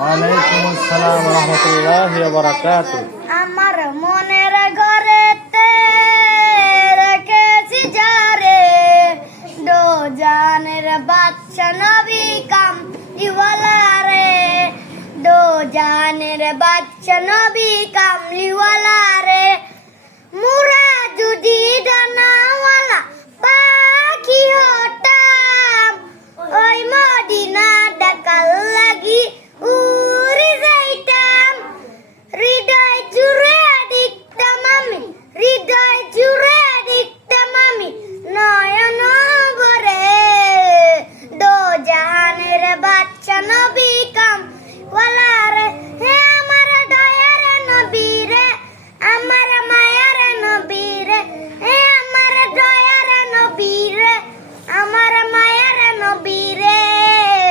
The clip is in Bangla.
ওয়ালাইকুম আসসালাম ওয়া রাহমাতুল্লাহি ওয়া বারাকাতুহু। আমার মনের ঘরেতে রেখেছি যারে, দো জানের বাদশা নবী কামলিওয়ালা রে, দো জানের বাদশা নবী কামলিওয়ালা রে। মুরা যদি ডানাওয়ালা পাখি হতাম, ওই মদিনা